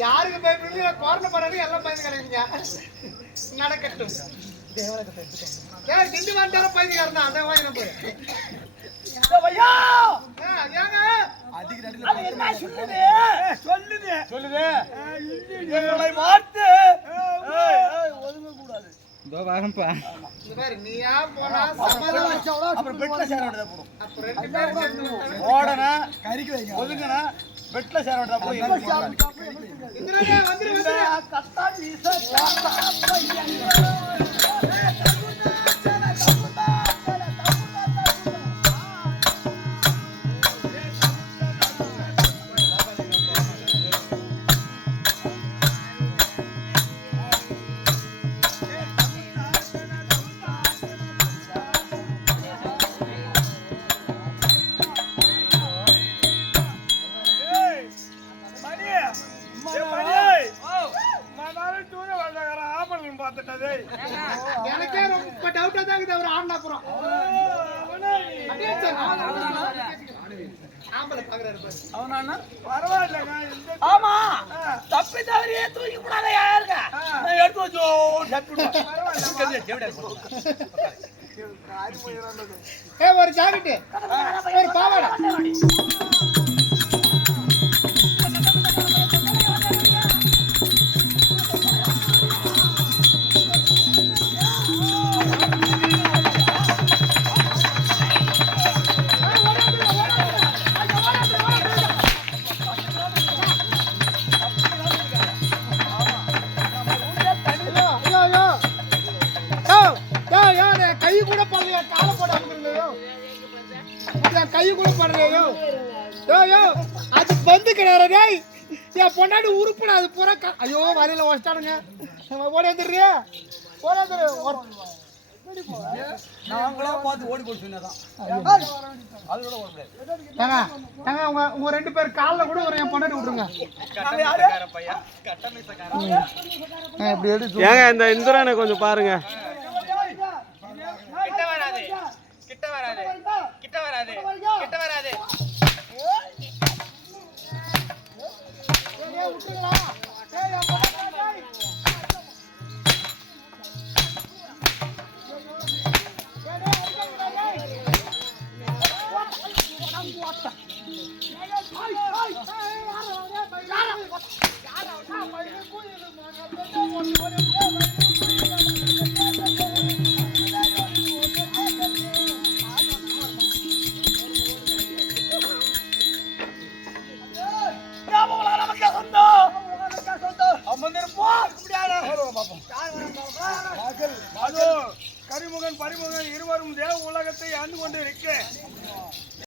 யாருக்கு பயப்படுது கோரண படாது எல்லாம் பயந்து கிடைக்குங்க நடக்கட்டும் திண்டு வந்தாலும் பைத்தியக்காரன் தான் அந்த வாங்கி நம்ம சொல்லுது ஒதுங்க கூடாது நீயா போனா அப்புறம் பெட்ல சேர வேண்டியதா போடும் ஓடனா கறிக்கு வைங்க ஒதுங்கனா பெட்ல சேர வேண்டியதா போடும் கத்தாடி எனக்கே ரொம்ப டவுட்டா தான் இருக்குது அவர் ஆடினா அப்புறம் ஆமா தப்பி தவறியே தூக்கி கூடாத யாருங்க எடுத்து வச்சோ ஒரு ஜாக்கெட்டு ஒரு பாவாடை கை கூட பண்றையோ அது பந்து கிடையாது என் பொண்டாடி உறுப்புனா அது பூரா ஐயோ வரையில வச்சிட்டானுங்க ஓடியாந்துடுறியா ஓடியாந்துரு நாங்களா பார்த்து ஓடி போட்டு சொன்னதான் அதோட ஓட முடியாது உங்க ரெண்டு பேர் காலில் கூட ஒரு என் பொண்டாடி விட்டுருங்க இப்படி எடுத்து ஏங்க இந்த இந்திரனை கொஞ்சம் பாருங்க கிட்ட வராது கிட்ட வராது கிட்ட வராது கரிமுகன் பரிமுகன் இருவரும் தேவ உலகத்தை ஆண்டு கொண்டு இருக்க